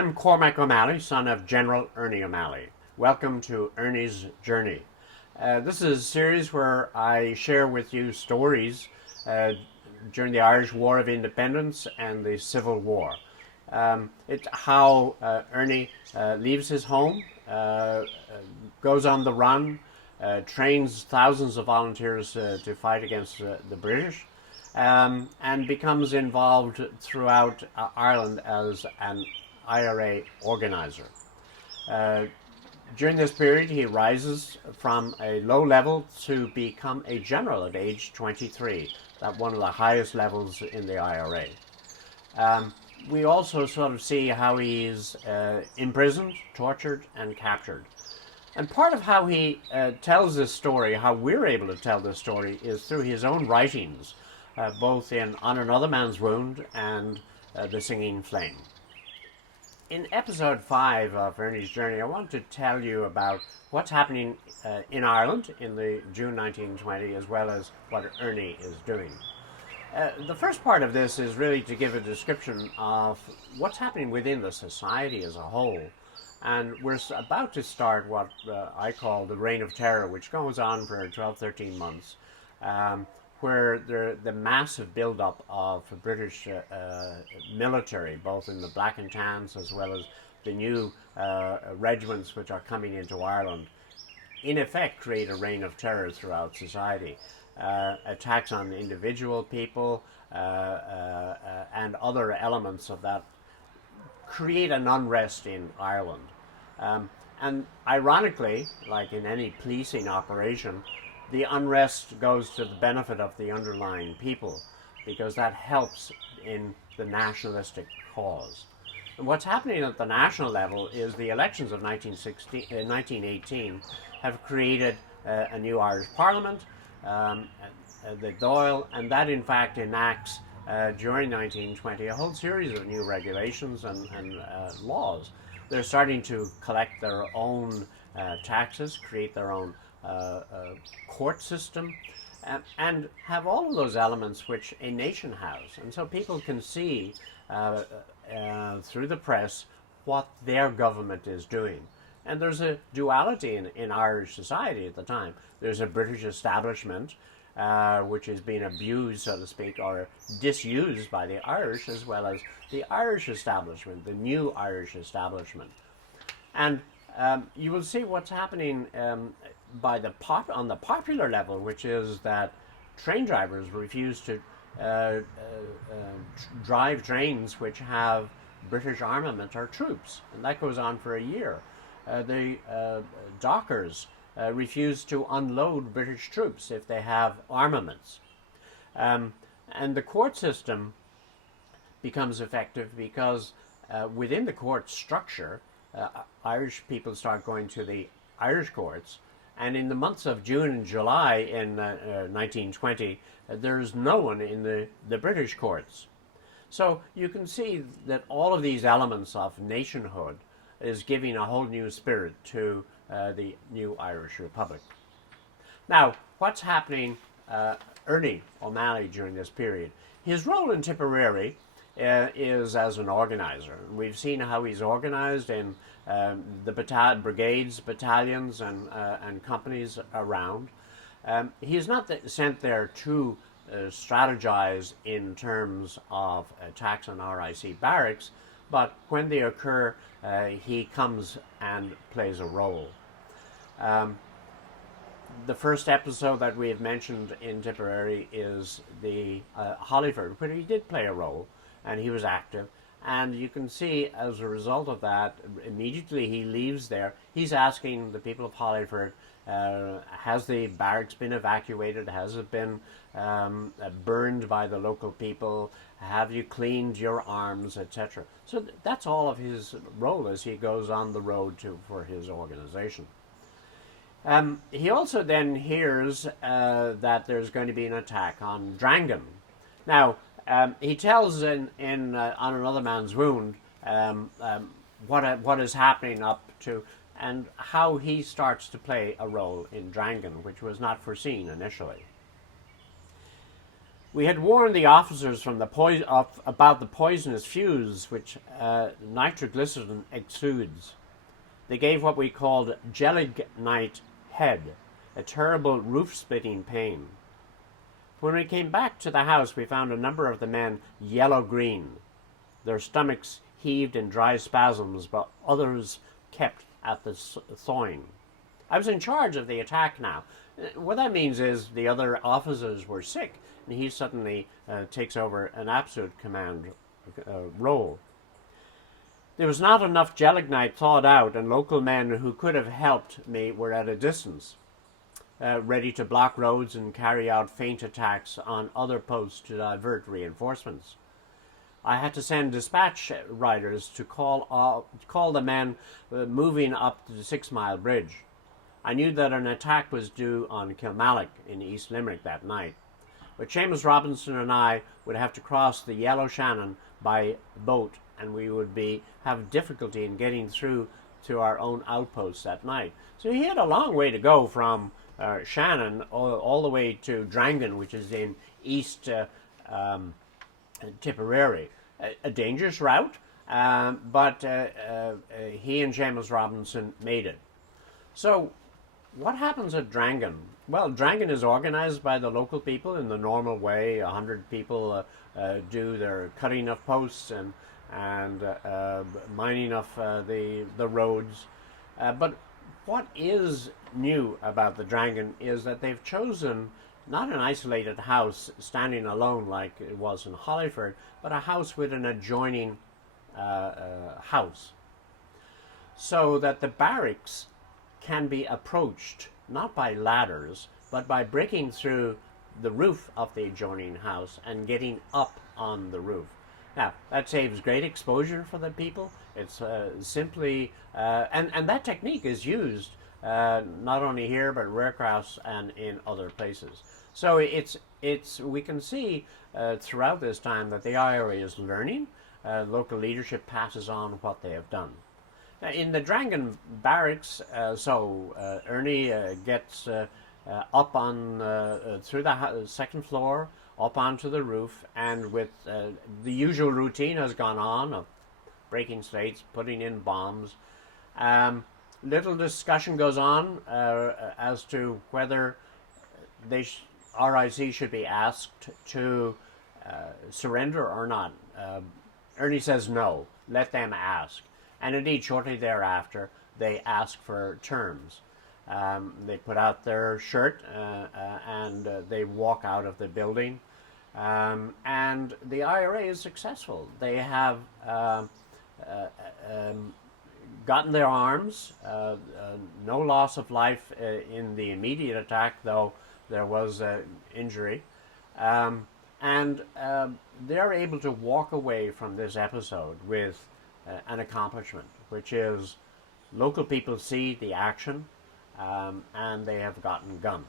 I'm Cormac O'Malley, son of General Ernie O'Malley. Welcome to Ernie's Journey. This is a series where I share with you stories during the Irish War of Independence and the Civil War. It's how Ernie leaves his home, goes on the run, trains thousands of volunteers to fight against the British, and becomes involved throughout Ireland as an IRA organizer. During this period, he rises from a low level to become a general at age 23, at one of the highest levels in the IRA. We also sort of see how he's imprisoned, tortured, and captured. And part of how he tells this story, how we're able to tell this story, is through his own writings, both in On Another Man's Wound and The Singing Flame. In episode 5 of Ernie's Journey, I want to tell you about what's happening in Ireland in the June 1920, as well as what Ernie is doing. The first part of this is really to give a description of what's happening within the society as a whole. And we're about to start what I call the Reign of Terror, which goes on for 12, 13 months, where the massive build-up of British military, both in the Black and Tans as well as the new regiments which are coming into Ireland, in effect create a reign of terror throughout society. Attacks on individual people and other elements of that create an unrest in Ireland. And ironically, like in any policing operation, the unrest goes to the benefit of the underlying people, because that helps in the nationalistic cause. And what's happening at the national level is the elections of 1918 have created a new Irish Parliament, the Dáil, and that in fact enacts during 1920 a whole series of new regulations and laws. They're starting to collect their own taxes, create their own court system, and have all of those elements which a nation has. And so people can see through the press what their government is doing. And there's a duality in Irish society at the time. There's a British establishment which is being abused, so to speak, or disused by the Irish, as well as the Irish establishment, the new Irish establishment. And you will see what's happening on the popular level, which is that train drivers refuse to drive trains which have British armament or troops, and that goes on for a year. The dockers refuse to unload British troops if they have armaments. And the court system becomes effective because within the court structure, Irish people start going to the Irish courts, and in the months of June and July in 1920, there's no one in the British courts. So you can see that all of these elements of nationhood is giving a whole new spirit to the new Irish Republic. Now, what's happening Ernie O'Malley during this period? His role in Tipperary is as an organizer. We've seen how he's organized in the brigades, battalions, and companies around. He's not sent there to strategize in terms of attacks on RIC barracks, but when they occur, he comes and plays a role. The first episode that we have mentioned in Tipperary is the Holyford, where he did play a role, and he was active. And you can see, as a result of that, immediately he leaves there, he's asking the people of Holyford, has the barracks been evacuated? Has it been burned by the local people? Have you cleaned your arms, etc.? So that's all of his role as he goes on the road for his organization. He also then hears that there's going to be an attack on Drangan. Now, he tells in On Another Man's Wound what is happening up to, and how he starts to play a role in Drangan, which was not foreseen initially. We had warned the officers from about the poisonous fumes which nitroglycerin exudes. They gave what we called gelignite head, a terrible roof-splitting pain. When we came back to the house, we found a number of the men yellow-green. Their stomachs heaved in dry spasms, but others kept at the thawing. I was in charge of the attack now. What that means is the other officers were sick, and he suddenly takes over an absolute command role. There was not enough gelignite thawed out, and local men who could have helped me were at a distance, ready to block roads and carry out feint attacks on other posts to divert reinforcements. I had to send dispatch riders to call the men moving up the 6 Mile Bridge. I knew that an attack was due on Kilmallock in East Limerick that night, but Seamus Robinson and I would have to cross the Yellow Shannon by boat, and we would have difficulty in getting through to our own outposts that night. So he had a long way to go from Shannon all the way to Drangan, which is in East Tipperary. A dangerous route, but he and Seamus Robinson made it. So what happens at Drangan? Well, Drangan is organized by the local people in the normal way. 100 people do their cutting of posts and mining of the roads. But what is new about the Drangan is that they've chosen not an isolated house standing alone like it was in Hollyford, but a house with an adjoining house, so that the barracks can be approached not by ladders, but by breaking through the roof of the adjoining house and getting up on the roof. Now, that saves great exposure for the people. It's simply, and that technique is used not only here, but Rarecrafts and in other places. So we can see throughout this time that the IRA is learning. Local leadership passes on what they have done. Now, in the Drangan barracks, Ernie gets up on through the second floor, up onto the roof, and with the usual routine has gone on of breaking slates, putting in bombs. Little discussion goes on as to whether RIC should be asked to surrender or not. Ernie says no, let them ask. And indeed, shortly thereafter, they ask for terms. They put out their shirt and they walk out of the building. And the IRA is successful. They have gotten their arms, no loss of life in the immediate attack, though there was injury. And they're able to walk away from this episode with an accomplishment, which is local people see the action and they have gotten guns.